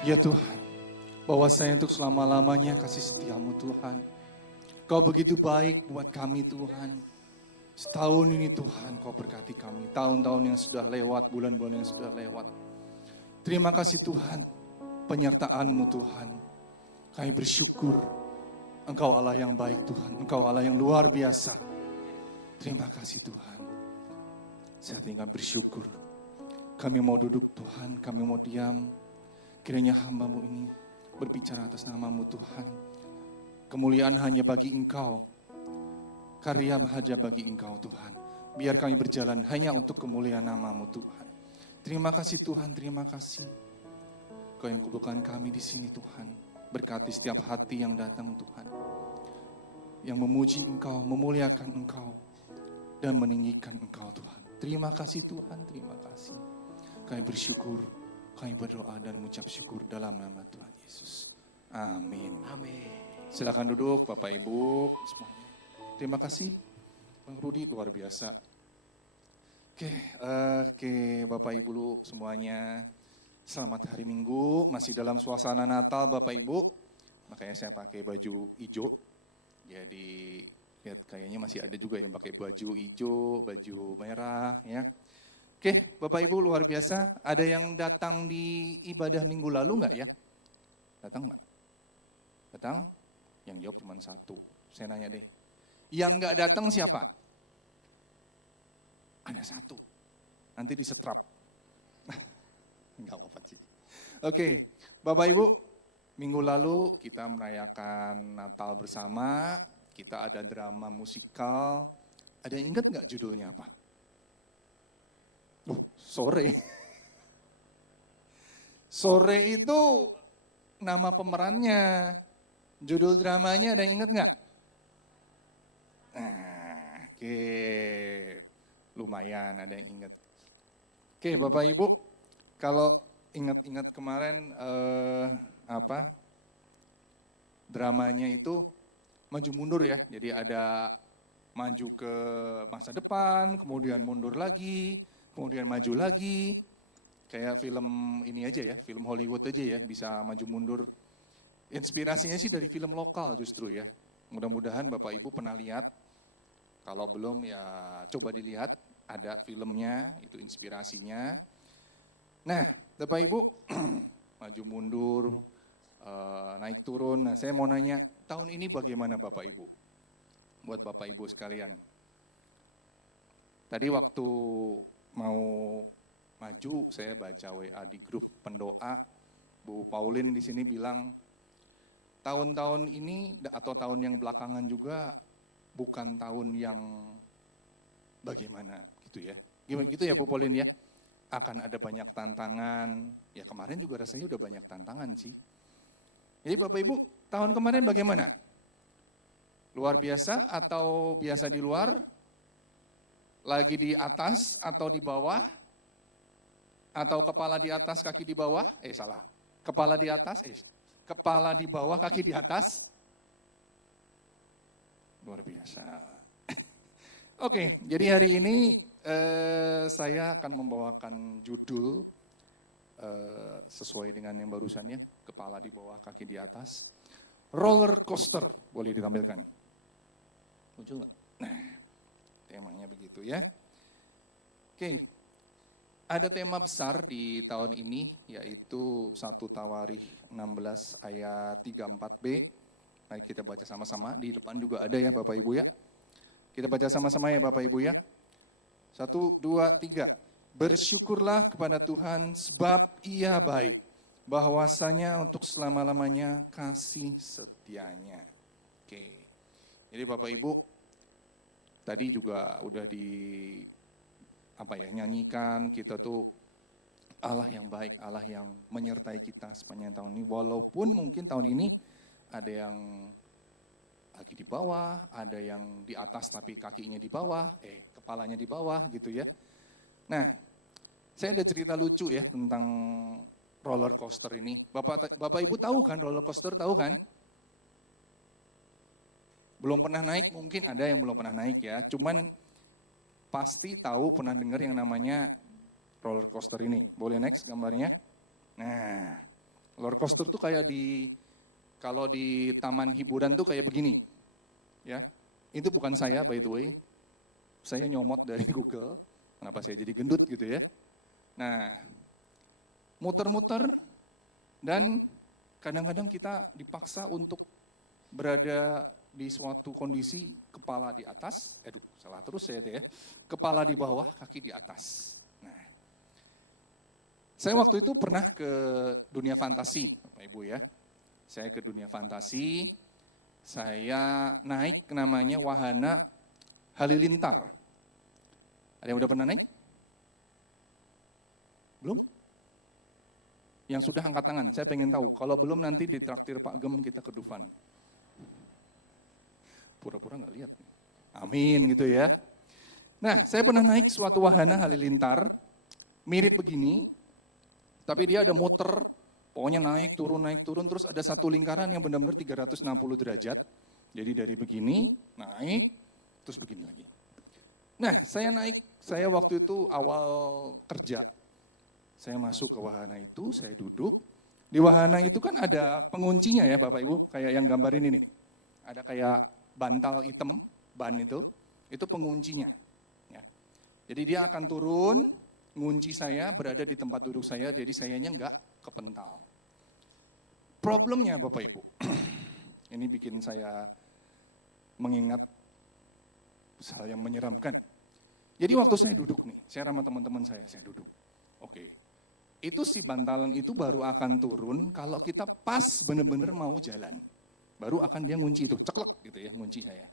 Ya Tuhan, bahwasanya untuk selama-lamanya kasih setiamu Tuhan. Kau begitu baik buat kami Tuhan. Setahun ini Tuhan Kau berkati kami. Tahun-tahun yang sudah lewat, bulan-bulan yang sudah lewat. Terima kasih Tuhan, penyertaan-Mu Tuhan. Kami bersyukur, Engkau Allah yang baik Tuhan. Engkau Allah yang luar biasa. Terima kasih Tuhan. Saya tinggal bersyukur. Kami mau duduk Tuhan, kami mau diam. Kiranya hamba-Mu ini berbicara atas nama-Mu Tuhan. Kemuliaan hanya bagi Engkau. Karya hanya bagi Engkau Tuhan. Biar kami berjalan hanya untuk kemuliaan nama-Mu Tuhan. Terima kasih Tuhan, terima kasih. Kau yang kumpulkan kami di sini Tuhan. Berkati setiap hati yang datang Tuhan. Yang memuji Engkau, memuliakan Engkau. Dan meninggikan Engkau Tuhan. Terima kasih Tuhan, terima kasih. Kami bersyukur, kami berdoa dan mengucap syukur dalam nama Tuhan Yesus. Amin. Amin. Silakan duduk Bapak Ibu semuanya. Terima kasih Bang Rudi, luar biasa. Oke Bapak Ibu semuanya. Selamat hari Minggu, masih dalam suasana Natal Bapak Ibu. Makanya saya pakai baju hijau. Jadi lihat kayaknya masih ada juga yang pakai baju hijau, baju merah ya. Oke, Bapak Ibu luar biasa. Ada yang datang di ibadah minggu lalu nggak ya? Datang nggak? Datang? Yang jawab cuma satu. Saya nanya deh. Yang nggak datang siapa? Ada satu. Nanti disetrap. Nggak apa-apa sih. Oke, Bapak Ibu, minggu lalu kita merayakan Natal bersama. Kita ada drama musikal. Ada yang ingat nggak judulnya apa? Sore. Sore itu nama pemerannya. Judul dramanya ada yang ingat nggak? Oke, lumayan ada yang ingat. Oke, Bapak Ibu, kalau ingat-ingat kemarin dramanya itu maju mundur ya. Jadi ada maju ke masa depan, kemudian mundur lagi, kemudian maju lagi. Kayak film ini aja ya, film Hollywood aja ya, bisa maju mundur. Inspirasinya sih dari film lokal justru ya. Mudah-mudahan Bapak Ibu pernah lihat. Kalau belum ya coba dilihat, ada filmnya, itu inspirasinya. Nah, Bapak Ibu, maju mundur, naik turun. Nah, saya mau nanya, tahun ini bagaimana Bapak Ibu? Buat Bapak Ibu sekalian. Tadi waktu mau maju, saya baca WA di grup pendoa, Bu Paulin di sini bilang, tahun-tahun ini atau tahun yang belakangan juga bukan tahun yang bagaimana gitu ya. Gimana gitu ya Bu Paulin ya? Akan ada banyak tantangan. Ya kemarin juga rasanya udah banyak tantangan sih. Jadi Bapak Ibu, tahun kemarin bagaimana? Luar biasa atau biasa di luar? Lagi di atas atau di bawah? Atau kepala di atas, kaki di bawah? Salah. Kepala di atas, kepala di bawah, kaki di atas? Luar biasa. Oke, jadi hari ini saya akan membawakan judul sesuai dengan yang barusan ya, kepala di bawah, kaki di atas. Roller coaster, boleh ditampilkan. Muncul nggak? Nah, temanya begitu ya. Oke, ada tema besar di tahun ini, yaitu 1 Tawarikh 16 ayat 34b. Mari kita baca sama-sama, di depan juga ada ya Bapak Ibu ya. Kita baca sama-sama ya Bapak Ibu ya. 1, 2, 3. Bersyukurlah kepada Tuhan sebab Ia baik. Bahwasanya untuk selama-lamanya kasih setianya. Oke. Jadi Bapak Ibu, tadi juga udah nyanyikan kita tuh Allah yang baik, Allah yang menyertai kita sepanjang tahun ini. Walaupun mungkin tahun ini ada yang kaki di bawah, ada yang di atas tapi kakinya di bawah, kepalanya di bawah gitu ya. Nah, saya ada cerita lucu ya tentang roller coaster ini. Bapak Ibu tahu kan roller coaster, tahu kan? Belum pernah naik, mungkin ada yang belum pernah naik ya. Cuman pasti tahu, pernah dengar yang namanya roller coaster ini. Boleh next gambarnya? Nah, Roller coaster tuh kayak kalau di taman hiburan tuh kayak begini. Ya, itu bukan saya by the way. Saya nyomot dari Google. Kenapa saya jadi gendut gitu ya. Nah, muter-muter dan kadang-kadang kita dipaksa untuk berada di suatu kondisi kepala di atas, salah terus saya ya, kepala di bawah, kaki di atas. Nah, saya waktu itu pernah ke dunia fantasi, Bapak Ibu ya. Saya ke dunia fantasi, saya naik namanya wahana halilintar. Ada yang udah pernah naik? Belum? Yang sudah angkat tangan, saya pengen tahu. Kalau belum nanti ditraktir Pak Gem kita ke Dufan. Pura-pura nggak lihat. Amin gitu ya. Nah, saya pernah naik suatu wahana halilintar, mirip begini, tapi dia ada muter, pokoknya naik turun, terus ada satu lingkaran yang benar-benar 360 derajat. Jadi dari begini, naik, terus begini lagi. Nah, saya waktu itu awal kerja. Saya masuk ke wahana itu, saya duduk. Di wahana itu kan ada penguncinya ya Bapak Ibu, kayak yang gambar ini nih. Ada kayak bantal hitam, ban itu penguncinya. Ya. Jadi dia akan turun, ngunci saya, berada di tempat duduk saya, jadi sayanya nggak kepental. Problemnya Bapak Ibu, ini bikin saya mengingat hal yang menyeramkan. Jadi waktu saya duduk nih, saya sama teman-teman saya duduk. Oke, itu si bantalan itu baru akan turun kalau kita pas bener-bener mau jalan. Baru akan dia ngunci itu, ceklek gitu ya, ngunci saya.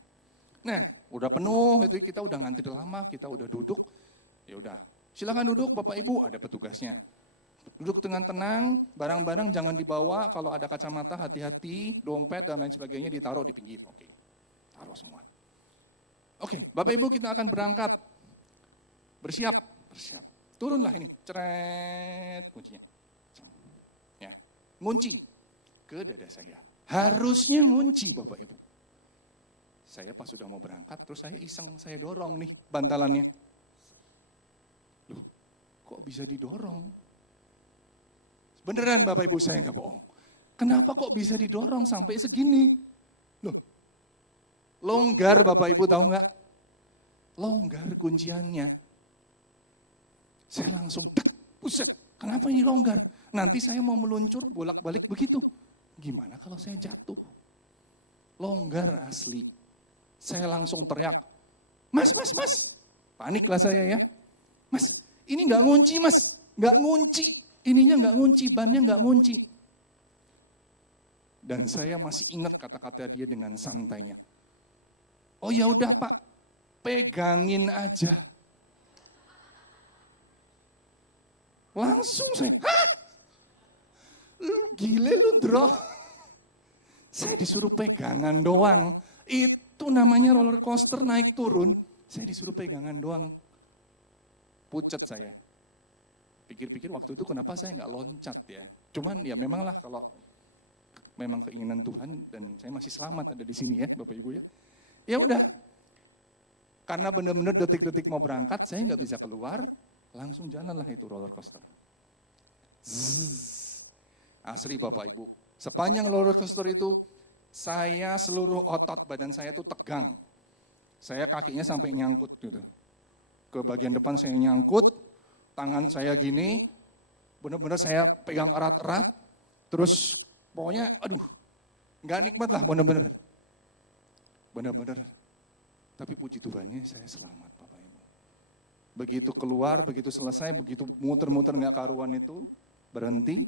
Nah, udah penuh itu kita udah ngantri lama, kita udah duduk. Ya udah, silakan duduk Bapak Ibu, ada petugasnya. Duduk dengan tenang, barang-barang jangan dibawa, kalau ada kacamata hati-hati, dompet dan lain sebagainya ditaruh di pinggir. Oke, taruh semua. Oke, Bapak Ibu kita akan berangkat. Bersiap. Turunlah ini, ceret kuncinya. Ya, ngunci ke dada saya. Harusnya ngunci Bapak Ibu. Saya pas sudah mau berangkat, terus saya iseng, saya dorong nih bantalannya. Loh, kok bisa didorong? Beneran Bapak Ibu, saya nggak bohong. Kenapa kok bisa didorong sampai segini? Loh, longgar Bapak Ibu tahu nggak? Longgar kunciannya. Saya langsung, buset, kenapa ini longgar? Nanti saya mau meluncur bolak-balik begitu. Gimana kalau saya jatuh? Longgar asli. Saya langsung teriak, mas. Paniklah saya ya. Mas, ini nggak ngunci mas. Nggak ngunci. Ininya nggak ngunci, bannya nggak ngunci. Dan saya masih ingat kata-kata dia dengan santainya. Oh ya udah Pak, pegangin aja. Langsung saya, hah? Gile lu Ndro. Saya disuruh pegangan doang. Itu namanya roller coaster naik turun. Saya disuruh pegangan doang. Pucet saya. Pikir-pikir waktu itu kenapa saya nggak loncat ya. Cuman ya memanglah kalau memang keinginan Tuhan dan saya masih selamat ada di sini ya Bapak Ibu ya. Ya udah. Karena benar-benar detik-detik mau berangkat saya nggak bisa keluar. Langsung jalanlah itu roller coaster. Zzz. Asli Bapak Ibu. Sepanjang roller coaster itu, saya seluruh otot badan saya itu tegang. Saya kakinya sampai nyangkut gitu. Ke bagian depan saya nyangkut, tangan saya gini, benar-benar saya pegang erat-erat, terus pokoknya aduh, gak nikmat lah benar-benar. Benar-benar. Tapi puji Tuhannya saya selamat Bapak Ibu. Begitu keluar, begitu selesai, begitu muter-muter gak karuan itu, berhenti,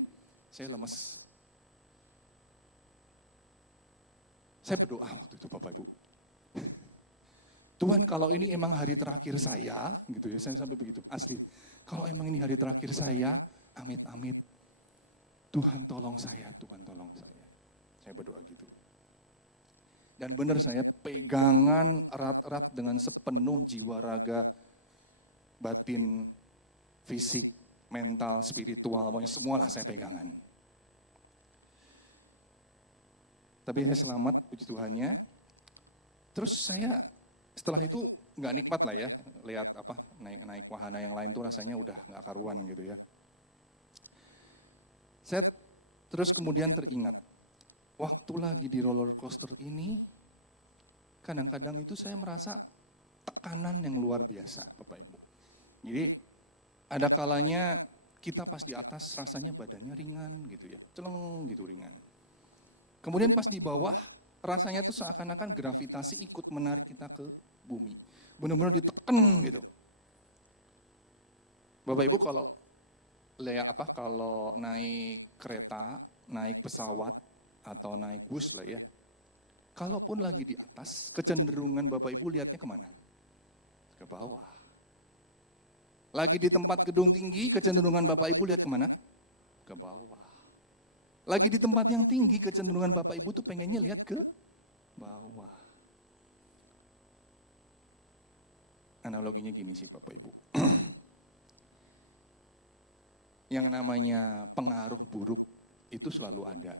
saya lemes. Saya berdoa waktu itu Bapak Ibu. Tuhan kalau ini emang hari terakhir saya, gitu ya, saya sampai begitu, asli. Kalau emang ini hari terakhir saya, amit-amit, Tuhan tolong saya, Tuhan tolong saya. Saya berdoa gitu. Dan benar saya pegangan erat-erat dengan sepenuh jiwa raga, batin, fisik, mental, spiritual, pokoknya semualah saya pegangan. Tapi saya selamat, puji Tuhannya. Terus saya setelah itu nggak nikmat lah ya, lihat apa naik wahana yang lain tuh rasanya udah nggak karuan gitu ya. Saya Terus kemudian teringat, waktu lagi di roller coaster ini, kadang-kadang itu saya merasa tekanan yang luar biasa, Bapak Ibu. Jadi ada kalanya kita pas di atas rasanya badannya ringan gitu ya, celeng gitu ringan. Kemudian pas di bawah rasanya tuh seakan-akan gravitasi ikut menarik kita ke bumi. Benar-benar ditekan gitu. Bapak Ibu kalau naik kereta, naik pesawat atau naik bus lah ya. Kalaupun lagi di atas, kecenderungan Bapak Ibu lihatnya kemana? Ke bawah. Lagi di tempat gedung tinggi, kecenderungan Bapak Ibu lihat kemana? Ke bawah. Lagi di tempat yang tinggi, kecenderungan Bapak Ibu tuh pengennya lihat ke bawah. Analoginya gini sih Bapak Ibu. Yang namanya pengaruh buruk itu selalu ada.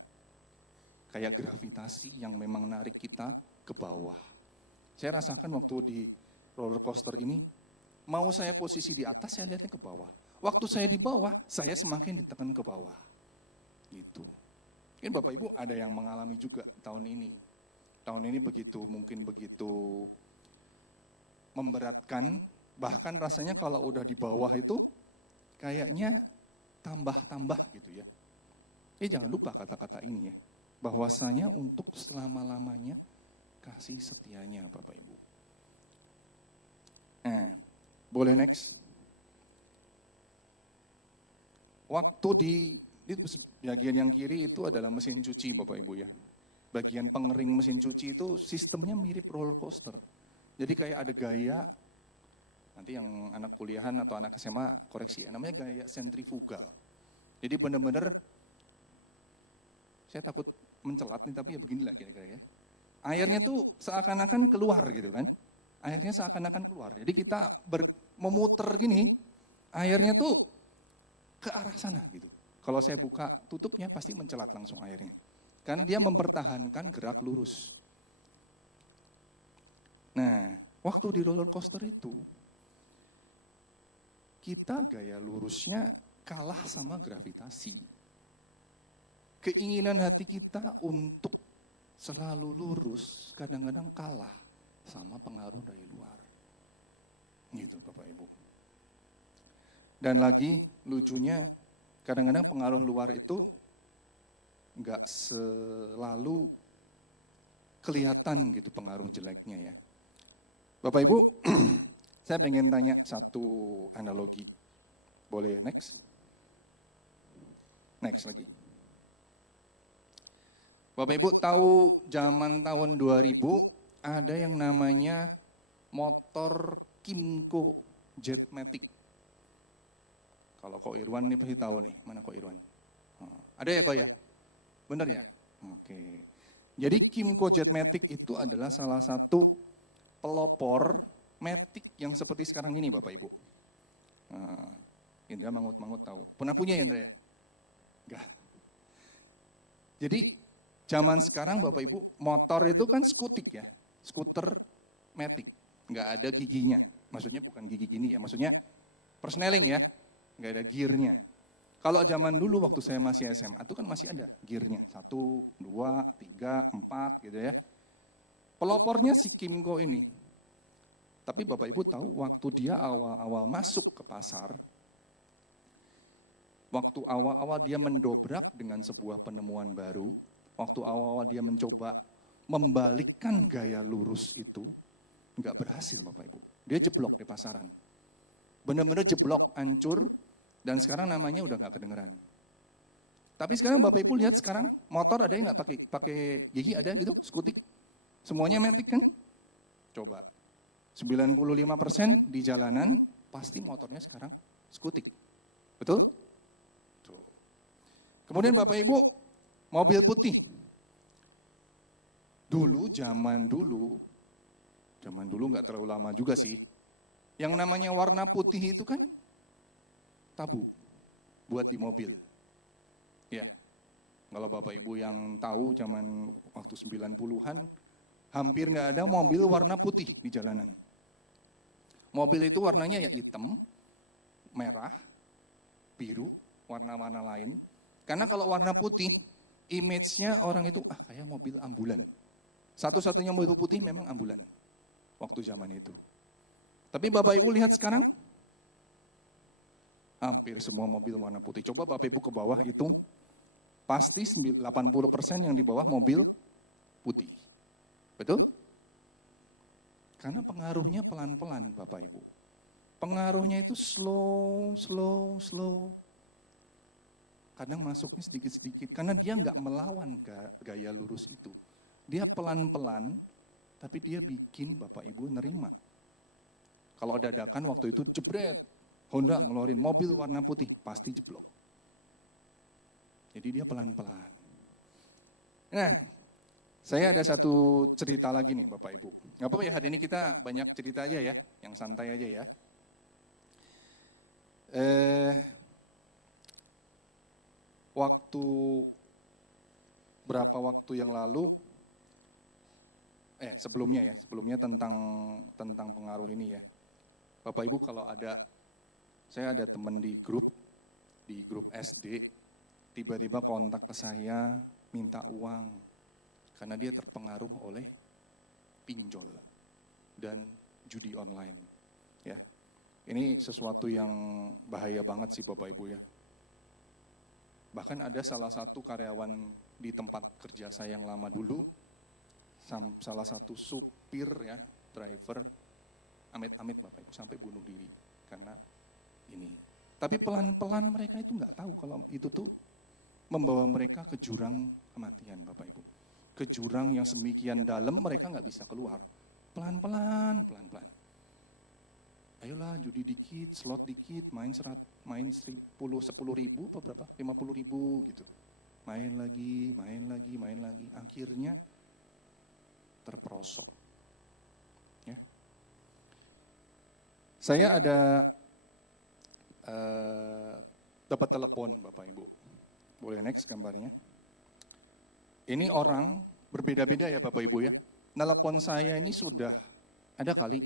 Kayak gravitasi yang memang narik kita ke bawah. Saya rasakan waktu di roller coaster ini, mau saya posisi di atas, saya lihatnya ke bawah. Waktu saya di bawah, saya semakin ditekan ke bawah. Gitu. Mungkin Bapak Ibu ada yang mengalami juga tahun ini. Tahun ini mungkin begitu memberatkan, bahkan rasanya kalau udah di bawah itu kayaknya tambah-tambah gitu ya. Jangan lupa kata-kata ini ya. Bahwasanya untuk selama-lamanya kasih setianya Bapak Ibu. Boleh next? Waktu di bagian yang kiri itu adalah mesin cuci Bapak Ibu ya. Bagian pengering mesin cuci itu sistemnya mirip roller coaster. Jadi kayak ada gaya, nanti yang anak kuliahan atau anak SMA koreksi ya, namanya gaya sentrifugal. Jadi benar-benar, saya takut mencelat nih, tapi ya beginilah kira-kira ya. Airnya tuh seakan-akan keluar gitu kan. Airnya seakan-akan keluar. Jadi kita memuter gini, airnya tuh ke arah sana gitu. Kalau saya buka tutupnya pasti mencelat langsung airnya. Karena dia mempertahankan gerak lurus. Nah, waktu di roller coaster itu, kita gaya lurusnya kalah sama gravitasi. Keinginan hati kita untuk selalu lurus kadang-kadang kalah sama pengaruh dari luar. Gitu Bapak Ibu. Dan lagi lucunya kadang-kadang pengaruh luar itu nggak selalu kelihatan gitu pengaruh jeleknya ya. Bapak Ibu, saya pengen tanya satu analogi. Boleh next? Next lagi. Bapak Ibu tahu zaman tahun 2000 ada yang namanya motor Kymco Jetmatic. Kalau Ko Irwan nih pasti tahu nih, mana Ko Irwan? Ada ya Ko ya? Bener ya? Oke. Jadi Kymco Jetmatic itu adalah salah satu pelopor matic yang seperti sekarang ini Bapak Ibu. Indra mangut-mangut tahu. Pernah punya ya Indra ya? Enggak. Jadi zaman sekarang Bapak Ibu, motor itu kan skutik ya, skuter matic, nggak ada giginya. Maksudnya bukan gigi gini ya, maksudnya persneling ya, nggak ada gearnya. Kalau zaman dulu waktu saya masih SMA itu kan masih ada gearnya, 1, 2, 3, 4 gitu ya. Pelopornya si Kymco ini. Tapi Bapak Ibu tahu waktu dia awal-awal masuk ke pasar, waktu awal-awal dia mendobrak dengan sebuah penemuan baru, waktu awal-awal dia mencoba membalikkan gaya lurus itu, nggak berhasil Bapak Ibu. Dia jeblok di pasaran. Benar-benar jeblok, hancur, dan sekarang namanya udah nggak kedengeran. Tapi sekarang Bapak Ibu lihat sekarang, motor ada yang nggak pakai gigi, ada gitu, skutik. Semuanya matic kan? Coba. 95% di jalanan, pasti motornya sekarang skutik. Betul? Tuh. Kemudian Bapak Ibu, mobil putih. Zaman dulu nggak terlalu lama juga sih. Yang namanya warna putih itu kan tabu buat di mobil. Ya, kalau Bapak Ibu yang tahu zaman waktu 90-an, hampir nggak ada mobil warna putih di jalanan. Mobil itu warnanya ya hitam, merah, biru, warna-warna lain. Karena kalau warna putih, image-nya orang itu, kayak mobil ambulan. Satu-satunya mobil putih memang ambulan, waktu zaman itu. Tapi Bapak Ibu lihat sekarang, hampir semua mobil warna putih. Coba Bapak Ibu ke bawah hitung, pasti 80% yang di bawah mobil putih. Betul? Karena pengaruhnya pelan-pelan Bapak Ibu. Pengaruhnya itu slow. Kadang masuknya sedikit-sedikit, karena dia nggak melawan gaya lurus itu. Dia pelan-pelan, tapi dia bikin Bapak Ibu nerima. Kalau dadakan waktu itu jebret, Honda ngeluarin mobil warna putih, pasti jeblok. Jadi dia pelan-pelan. Nah, saya ada satu cerita lagi nih Bapak Ibu. Gak apa-apa ya, hari ini kita banyak cerita aja ya, yang santai aja ya. Berapa waktu yang lalu, sebelumnya tentang pengaruh ini ya. Bapak Ibu kalau saya ada teman di grup SD, tiba-tiba kontak ke saya, minta uang, karena dia terpengaruh oleh pinjol dan judi online. Ya, ini sesuatu yang bahaya banget sih Bapak Ibu ya. Bahkan ada salah satu karyawan di tempat kerja saya yang lama dulu, salah satu supir ya, driver, amit-amit Bapak Ibu sampai bunuh diri karena ini. Tapi pelan-pelan mereka itu nggak tahu kalau itu tuh membawa mereka ke jurang kematian Bapak Ibu. Ke jurang yang semikian dalam mereka nggak bisa keluar. Pelan-pelan. Ayolah judi dikit, slot dikit, main 10 ribu apa berapa? 50 ribu gitu. Main lagi. Akhirnya terperosok. Ya. Saya ada dapat telepon Bapak Ibu. Boleh next gambarnya. Ini orang berbeda-beda ya Bapak Ibu ya. Telepon saya ini sudah ada kali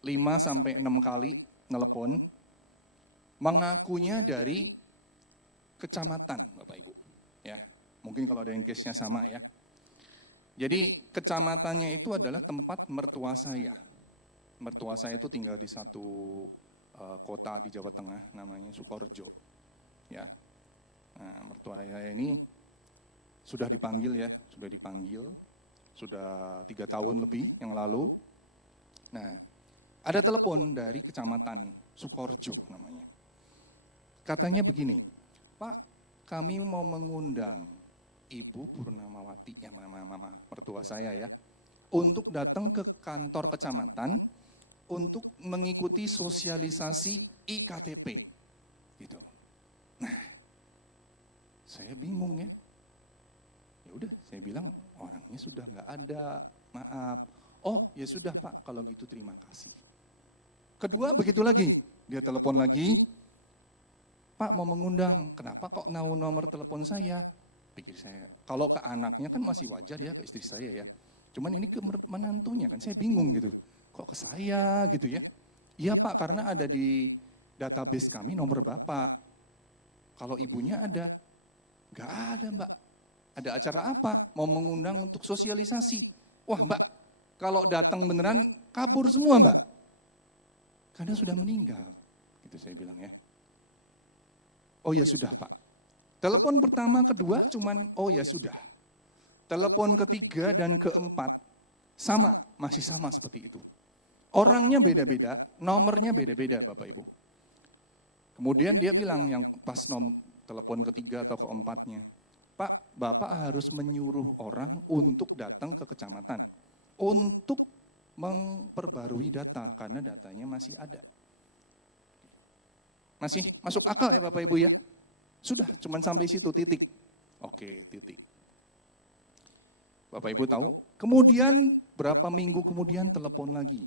5-6 kali telepon. Mengakunya dari kecamatan Bapak Ibu. Ya, mungkin kalau ada yang case-nya sama ya. Jadi kecamatannya itu adalah tempat mertua saya. Mertua saya itu tinggal di satu kota di Jawa Tengah, namanya Sukorejo. Ya, nah, mertua saya ini sudah dipanggil, sudah 3 tahun lebih yang lalu. Nah, ada telepon dari kecamatan Sukorejo namanya. Katanya begini, Pak, kami mau mengundang Ibu Purnamawati, ya mama mertua saya ya, untuk datang ke kantor kecamatan untuk mengikuti sosialisasi IKTP, gitu. Nah, saya bingung ya. Ya udah, saya bilang orangnya sudah nggak ada, maaf. Oh, ya sudah Pak, kalau gitu terima kasih. Kedua begitu lagi, dia telepon lagi, Pak mau mengundang, kenapa kok tahu nomor telepon saya? Pikir saya, kalau ke anaknya kan masih wajar ya, ke istri saya ya. Cuman ini ke menantunya kan, saya bingung gitu. Kok ke saya gitu ya? Iya Pak, karena ada di database kami nomor Bapak. Kalau ibunya ada, nggak ada Mbak. Ada acara apa? Mau mengundang untuk sosialisasi. Wah Mbak, kalau datang beneran kabur semua Mbak. Karena sudah meninggal. Gitu saya bilang ya. Oh ya sudah Pak. Telepon pertama, kedua cuman oh ya sudah. Telepon ketiga dan keempat sama, masih sama seperti itu. Orangnya beda-beda, nomornya beda-beda Bapak Ibu. Kemudian dia bilang yang pas telepon ketiga atau keempatnya, Pak, Bapak harus menyuruh orang untuk datang ke kecamatan. Untuk memperbarui data, karena datanya masih ada. Masih masuk akal ya Bapak Ibu ya? Sudah, cuman sampai situ, titik. Oke, titik. Bapak Ibu tahu, kemudian berapa minggu kemudian telepon lagi.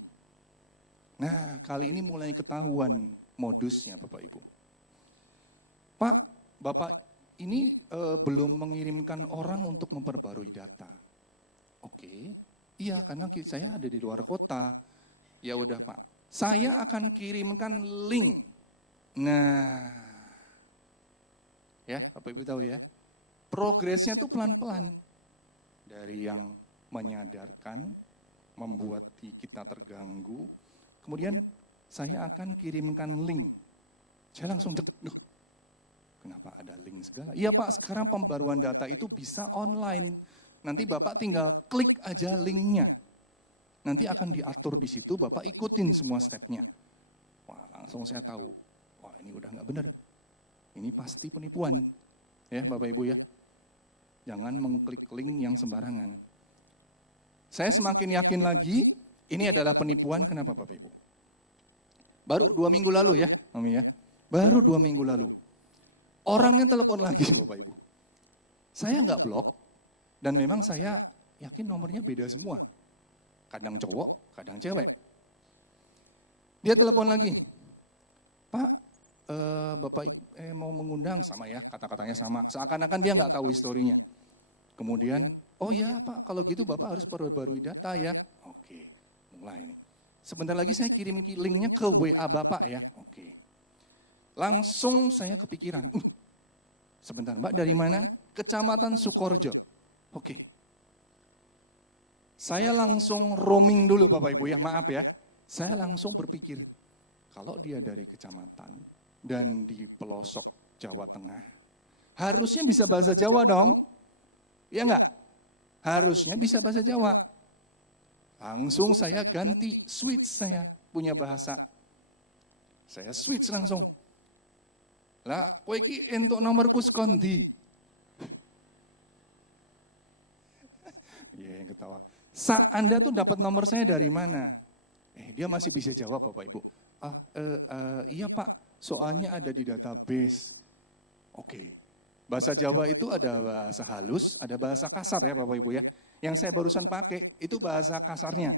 Nah, kali ini mulai ketahuan modusnya Bapak Ibu. Pak, Bapak ini belum mengirimkan orang untuk memperbarui data. Oke, iya karena saya ada di luar kota. Ya udah Pak, saya akan kirimkan link. Nah, Ya, Bapak Ibu tahu ya. Progresnya tuh pelan-pelan. Dari yang menyadarkan, membuat kita terganggu. Kemudian saya akan kirimkan link. Saya langsung duh, kenapa ada link segala? Iya Pak, sekarang pembaruan data itu bisa online. Nanti Bapak tinggal klik aja linknya. Nanti akan diatur di situ, Bapak ikutin semua stepnya. Wah, langsung saya tahu. Wah, ini udah nggak benar. Ini pasti penipuan. Ya, Bapak Ibu ya. Jangan mengklik link yang sembarangan. Saya semakin yakin lagi, ini adalah penipuan. Kenapa Bapak Ibu? Baru 2 minggu lalu ya, Mami ya. Baru 2 minggu lalu. Orangnya telepon lagi Bapak Ibu. Saya nggak blok, dan memang saya yakin nomornya beda semua. Kadang cowok, kadang cewek. Dia telepon lagi. Pak, Bapak mau mengundang, sama ya, kata-katanya sama. Seakan-akan dia nggak tahu historinya. Kemudian, oh ya Pak, kalau gitu Bapak harus perbarui data ya. Oke, mulai nih. Sebentar lagi saya kirim linknya ke WA Bapak ya. Oke. Langsung saya kepikiran, sebentar Mbak dari mana? Kecamatan Sukorejo. Oke. Saya langsung roaming dulu Bapak Ibu ya, maaf ya. Saya langsung berpikir, kalau dia dari kecamatan dan di pelosok Jawa Tengah, harusnya bisa bahasa Jawa dong. Ya enggak? Harusnya bisa bahasa Jawa. Langsung saya ganti, switch saya punya bahasa. Saya switch langsung. Lah, kowe iki entuk nomorku sekondi. Iya, yang ketawa. Anda tuh dapat nomor saya dari mana? Dia masih bisa jawab Bapak Ibu. Iya Pak, soalnya ada di database. Oke. Bahasa Jawa itu ada bahasa halus, ada bahasa kasar ya Bapak Ibu ya. Yang saya barusan pakai itu bahasa kasarnya.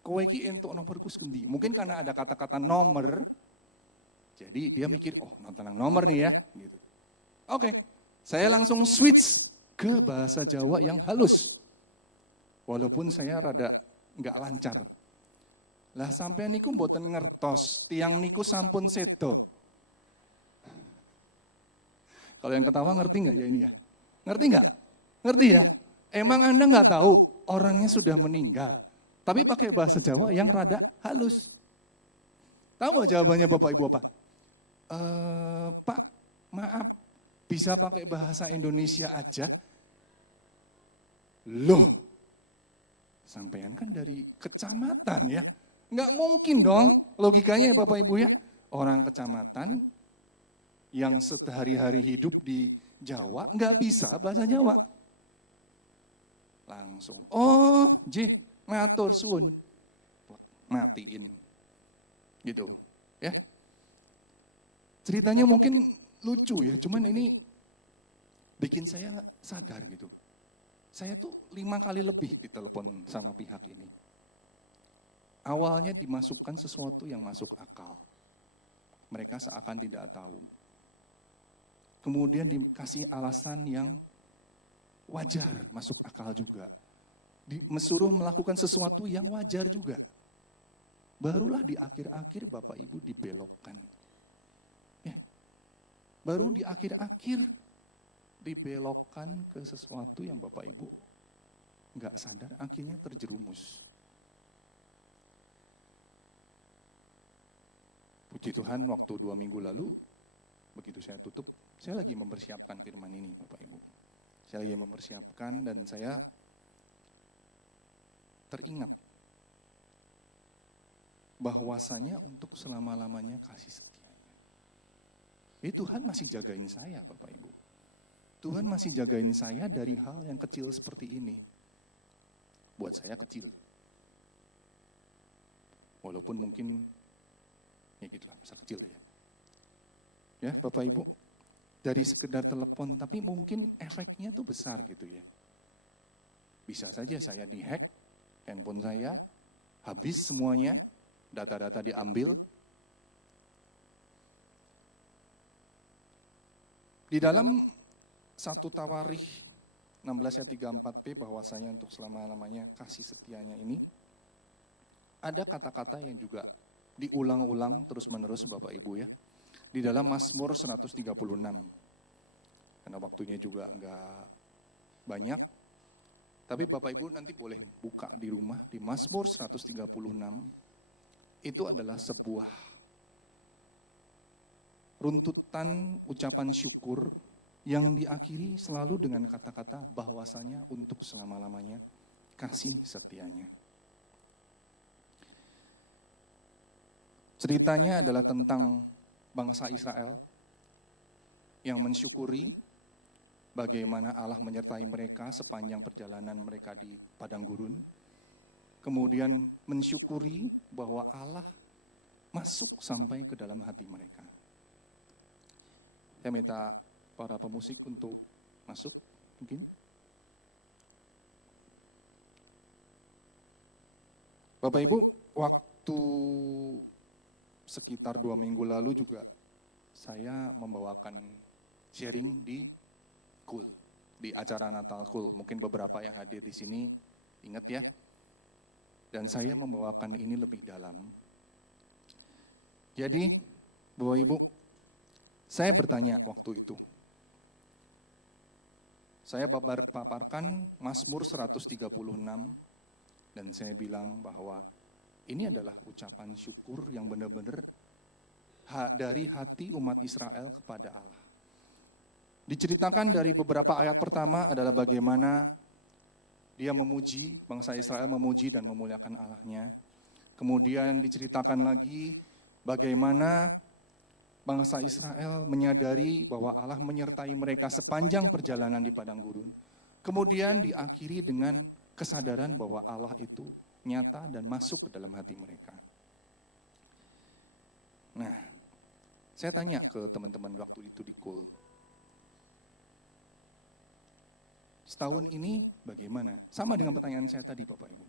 Kowe iki entuk nomorku sekendi. Mungkin karena ada kata-kata nomor, jadi dia mikir, oh nonton nomor nih ya. Gitu. Oke, saya langsung switch ke bahasa Jawa yang halus. Walaupun saya rada nggak lancar. Lah sampai niku mboten ngertos, tiang niku sampun sedo. Kalau yang ketawa ngerti nggak ya ini ya? Ngerti nggak? Ngerti ya? Emang Anda nggak tahu orangnya sudah meninggal, tapi pakai bahasa Jawa yang rada halus. Tahu nggak jawabannya Bapak Ibu apa? Pak, maaf, bisa pakai bahasa Indonesia aja? Loh, sampean kan dari kecamatan ya? Nggak mungkin dong, logikanya ya Bapak Ibu ya. Orang kecamatan yang sehari-hari hidup di Jawa nggak bisa bahasa Jawa. Langsung, oh ngatur suun, matiin, gitu ya. Ceritanya mungkin lucu ya, cuman ini bikin saya sadar gitu. Saya tuh 5 kali lebih ditelepon sama pihak ini. Awalnya dimasukkan sesuatu yang masuk akal. Mereka seakan tidak tahu. Kemudian dikasih alasan yang wajar, masuk akal juga. Disuruh melakukan sesuatu yang wajar juga. Barulah di akhir-akhir Bapak Ibu dibelokkan. Ya. Baru di akhir-akhir dibelokkan ke sesuatu yang Bapak Ibu nggak sadar, akhirnya terjerumus. Puji Tuhan, waktu 2 minggu lalu, begitu saya tutup, saya lagi mempersiapkan firman ini Bapak Ibu. Saya lagi mempersiapkan dan saya teringat bahwasanya untuk selama-lamanya kasih setianya. Jadi Tuhan masih jagain saya Bapak Ibu. Tuhan masih jagain saya dari hal yang kecil seperti ini. Buat saya kecil. Walaupun mungkin, ya gitulah, besar kecil lah ya. Ya Bapak Ibu, dari sekedar telepon, tapi mungkin efeknya tuh besar gitu ya. Bisa saja saya dihack, handphone saya, habis semuanya, data-data diambil. Di dalam 1 Tawarikh 16 ayat 34b bahwasanya untuk selama-lamanya kasih setianya ini, ada kata-kata yang juga diulang-ulang terus-menerus Bapak Ibu ya. Di dalam Mazmur 136. karena waktunya juga nggak banyak. Tapi Bapak Ibu nanti boleh buka di rumah di Mazmur 136. Itu adalah sebuah runtutan ucapan syukur yang diakhiri selalu dengan kata-kata bahwasanya untuk selama-lamanya kasih setianya. Ceritanya adalah tentang bangsa Israel yang mensyukuri bagaimana Allah menyertai mereka sepanjang perjalanan mereka di padang gurun. Kemudian mensyukuri bahwa Allah masuk sampai ke dalam hati mereka. Saya minta para pemusik untuk masuk mungkin. Bapak Ibu, waktu sekitar 2 minggu lalu juga saya membawakan sharing di Cool, di acara Natal Cool. Mungkin beberapa yang hadir di sini ingat ya. Dan saya membawakan ini lebih dalam. Jadi, Bapak Ibu, saya bertanya waktu itu. Saya paparkan Mazmur 136 dan saya bilang bahwa ini adalah ucapan syukur yang benar-benar dari hati umat Israel kepada Allah. Diceritakan dari beberapa ayat pertama adalah bagaimana dia memuji, bangsa Israel memuji dan memuliakan Allahnya. Kemudian diceritakan lagi bagaimana bangsa Israel menyadari bahwa Allah menyertai mereka sepanjang perjalanan di padang gurun. Kemudian diakhiri dengan kesadaran bahwa Allah itu nyata dan masuk ke dalam hati mereka. Nah, saya tanya ke teman-teman waktu itu di Cool. Setahun ini bagaimana? Sama dengan pertanyaan saya tadi Bapak Ibu.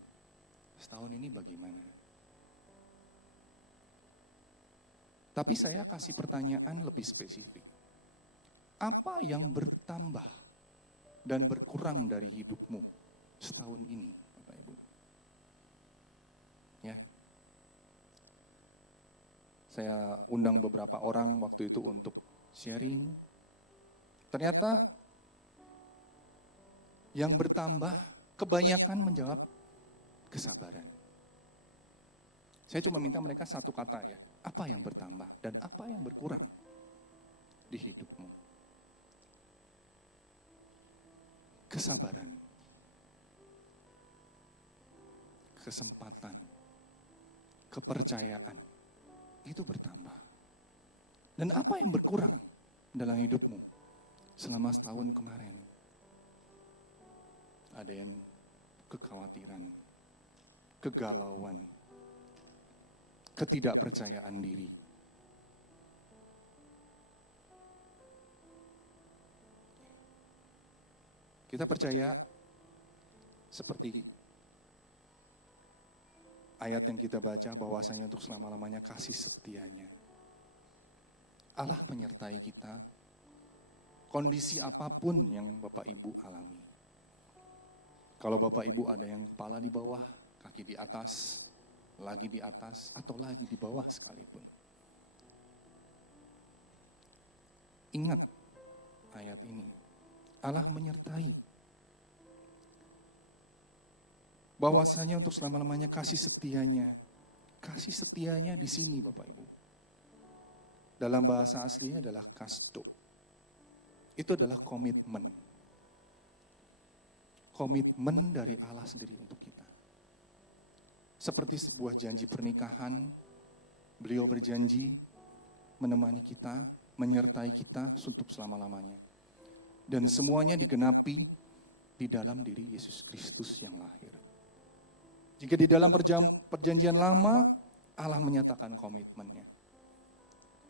Setahun ini bagaimana? Tapi saya kasih pertanyaan lebih spesifik. Apa yang bertambah dan berkurang dari hidupmu setahun ini Bapak Ibu? Ya. Saya undang beberapa orang waktu itu untuk sharing. Ternyata yang bertambah, kebanyakan menjawab kesabaran. Saya cuma minta mereka satu kata ya, apa yang bertambah dan apa yang berkurang di hidupmu? Kesabaran, kesempatan, kepercayaan, itu bertambah. Dan apa yang berkurang dalam hidupmu selama setahun kemarin? Ada yang kekhawatiran, kegalauan, ketidakpercayaan diri. Kita percaya seperti ayat yang kita baca bahwasanya untuk selama-lamanya kasih setianya. Allah menyertai kita, kondisi apapun yang Bapak Ibu alami. Kalau Bapak Ibu ada yang kepala di bawah, kaki di atas, lagi di atas, atau lagi di bawah sekalipun. Ingat ayat ini, Allah menyertai. Bahwasanya untuk selama-lamanya kasih setianya di sini Bapak Ibu. Dalam bahasa aslinya adalah kasto. Itu adalah komitmen. Komitmen dari Allah sendiri untuk kita. Seperti sebuah janji pernikahan, beliau berjanji menemani kita, menyertai kita untuk selama-lamanya. Dan semuanya digenapi di dalam diri Yesus Kristus yang lahir. Jika di dalam perjanjian lama, Allah menyatakan komitmennya.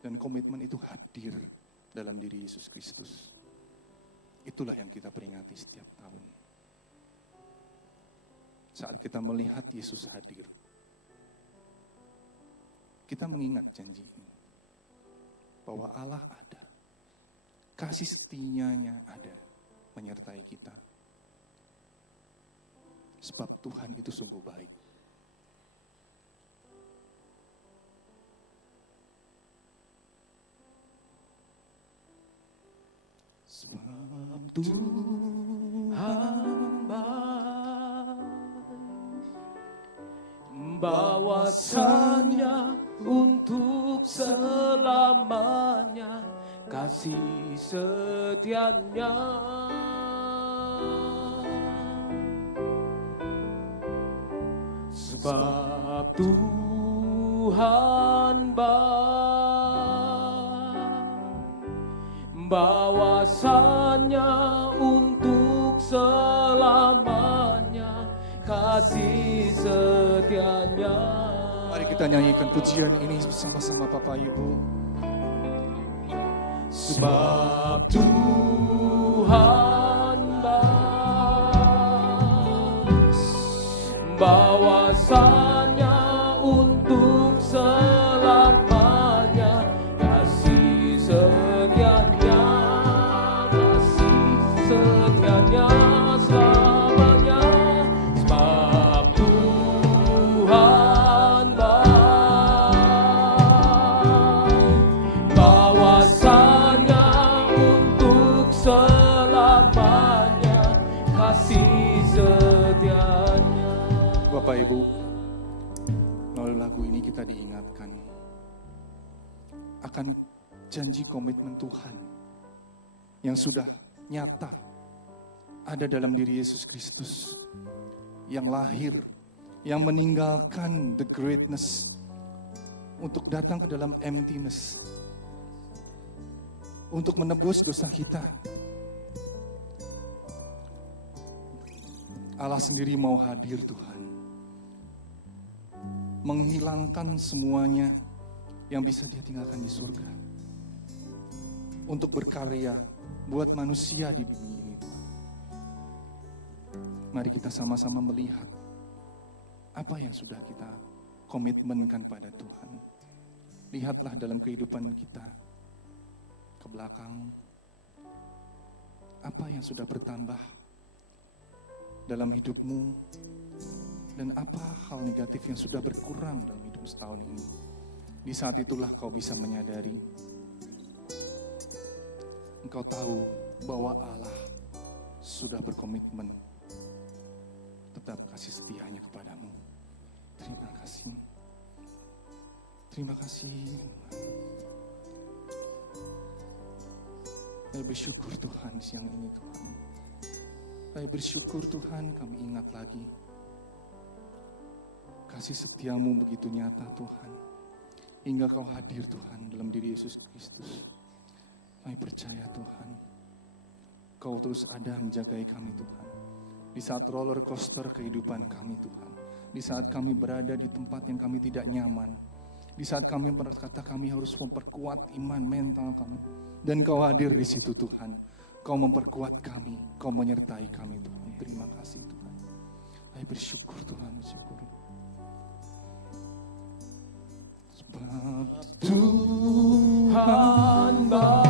Dan komitmen itu hadir dalam diri Yesus Kristus. Itulah yang kita peringati setiap tahun. Saat kita melihat Yesus hadir, kita mengingat janji ini. Bahwa Allah ada. Kasih setianya ada menyertai kita. Sebab Tuhan itu sungguh baik. Sebab Tuhan baik, bahwasanya untuk selamanya kasih setianya. Sebab Tuhan baik, bahwasanya untuk selamanya kasih setianya. Mari kita nyanyikan pujian ini bersama-sama Bapak Ibu. Sebab Tuhan baik, bahwasanya untuk selamanya kasih setianya, kasih setianya selamanya. Sebab Tuhan baik, bahwasanya untuk selamanya kasih setianya. Bapak Ibu, melalui lagu ini kita diingatkan akan janji komitmen Tuhan yang sudah nyata ada dalam diri Yesus Kristus yang lahir, yang meninggalkan the greatness untuk datang ke dalam emptiness, untuk menebus dosa kita. Allah sendiri mau hadir Tuhan, menghilangkan semuanya yang bisa dia tinggalkan di surga, untuk berkarya buat manusia di dunia ini Tuhan. Mari kita sama-sama melihat apa yang sudah kita komitmenkan pada Tuhan. Lihatlah dalam kehidupan kita ke belakang, apa yang sudah bertambah dalam hidupmu, dan apa hal negatif yang sudah berkurang dalam hidup setahun ini. Di saat itulah kau bisa menyadari, engkau tahu bahwa Allah sudah berkomitmen tetap kasih setianya kepadamu. Terima kasih. Terima kasih. Saya bersyukur Tuhan siang ini Tuhan. Saya bersyukur Tuhan, kami ingat lagi kasih setiamu begitu nyata Tuhan, hingga kau hadir Tuhan dalam diri Yesus Kristus. Kami percaya Tuhan, kau terus ada menjagai kami Tuhan, di saat roller coaster kehidupan kami Tuhan, di saat kami berada di tempat yang kami tidak nyaman, di saat kami berkata kami harus memperkuat iman mental kami, dan kau hadir di situ Tuhan. Kau memperkuat kami, kau menyertai kami Tuhan. Terima kasih Tuhan. Saya bersyukur Tuhan, bersyukur. Sebab Tuhan baik,